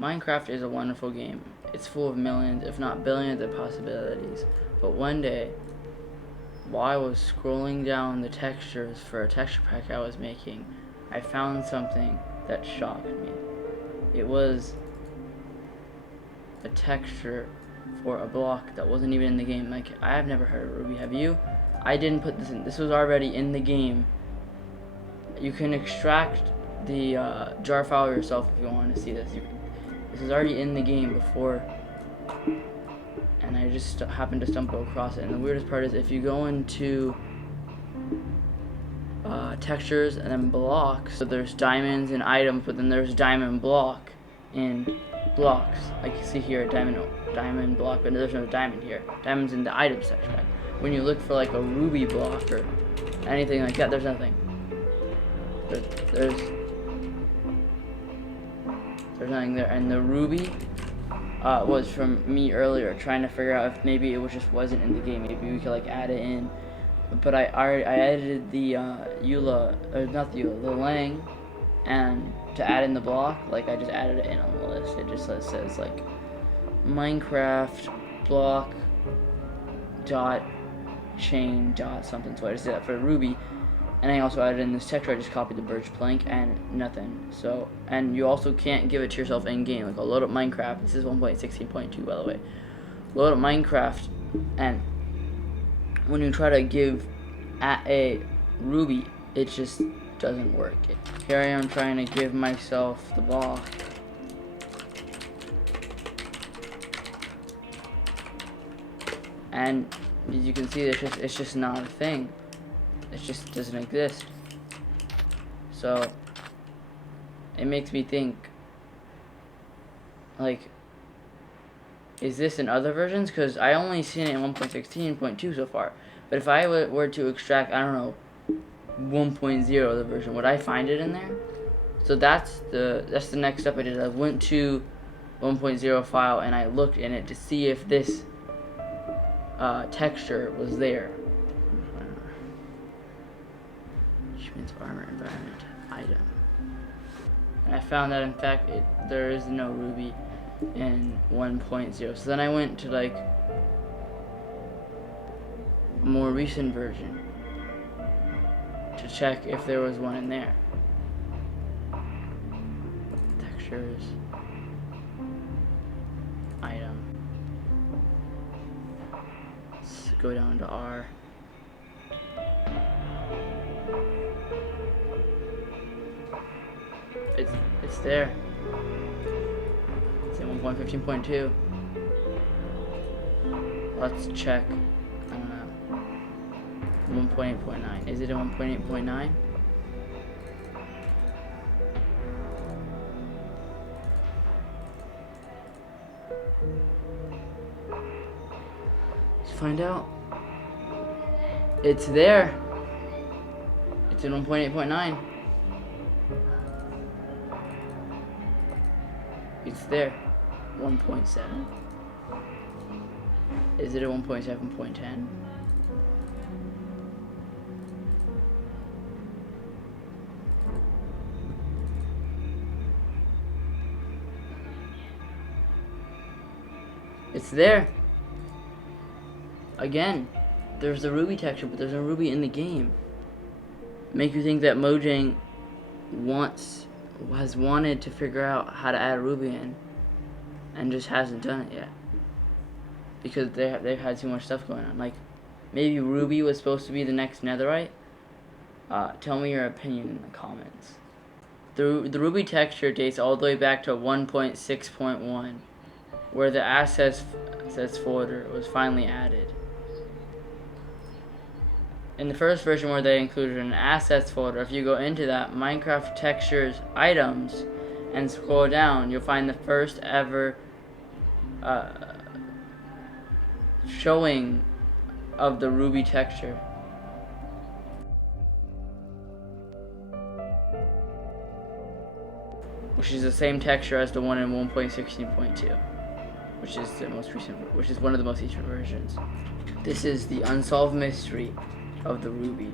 Minecraft is a wonderful game. It's full of millions, if not billions, of possibilities. But one day, while I was scrolling down the textures for a texture pack I was making, I found something that shocked me. It was a texture for a block that wasn't even in the game. Like, I have never heard of Ruby, have you? I didn't put this in. This was already in the game. You can extract the jar file yourself if you want to see this. This is already in the game before, and I just happened to stumble across it. And the weirdest part is if you go into textures and then blocks, so there's diamonds and items, but then there's diamond block and blocks. Like you see here, diamond block, but there's no diamond here. Diamonds in the items section. When you look for like a ruby block or anything like that, there's nothing. There's nothing there. And the ruby was from me earlier trying to figure out if maybe it just wasn't in the game. Maybe we could like add it in. But I edited the the lang, and to add in the block, like I just added it in on the list. It just says like Minecraft block dot chain dot something. So I just did that for Ruby, and I also added in this texture. I just copied the birch plank and nothing. So, and you also can't give it to yourself in game. Like I'll load up Minecraft. This is 1.16.2 by the way. Load up Minecraft, and when you try to give at a Ruby, it just doesn't work. Here I am trying to give myself the block. And as you can see, it's just not a thing. It just doesn't exist. So it makes me think, like, is this in other versions? Because I only seen it in 1.16.2 so far. But if I were to extract, I don't know, 1.0 the version, would I find it in there? So that's the next step I did. I went to 1.0 file and I looked in it to see if this texture was there. Achievements, armor, environment, item. And I found that in fact there is no Ruby in 1.0. So then I went to like a more recent version to check if there was one in there. Textures, item. Let's go down to R. It's there. It's in 1.15.2. Let's check. I don't know. 1.8.9. Is it a 1.8.9? Let's find out. It's there. It's in 1.8.9. It's there. 1.7. Is it a 1.7.10? It's there. Again, there's the Ruby texture, but there's no Ruby in the game. Make you think that Mojang has wanted to figure out how to add Ruby in, and just hasn't done it yet. Because they've had too much stuff going on. Like, maybe Ruby was supposed to be the next Netherite. Tell me your opinion in the comments. The Ruby texture dates all the way back to 1.6.1, where the assets folder was finally added. In the first version where they included an assets folder, if you go into that Minecraft textures items and scroll down, you'll find the first ever showing of the Ruby texture. Which is the same texture as the one in 1.16.2, which is the most recent, which is one of the most recent versions. This is the unsolved mystery of the Ruby.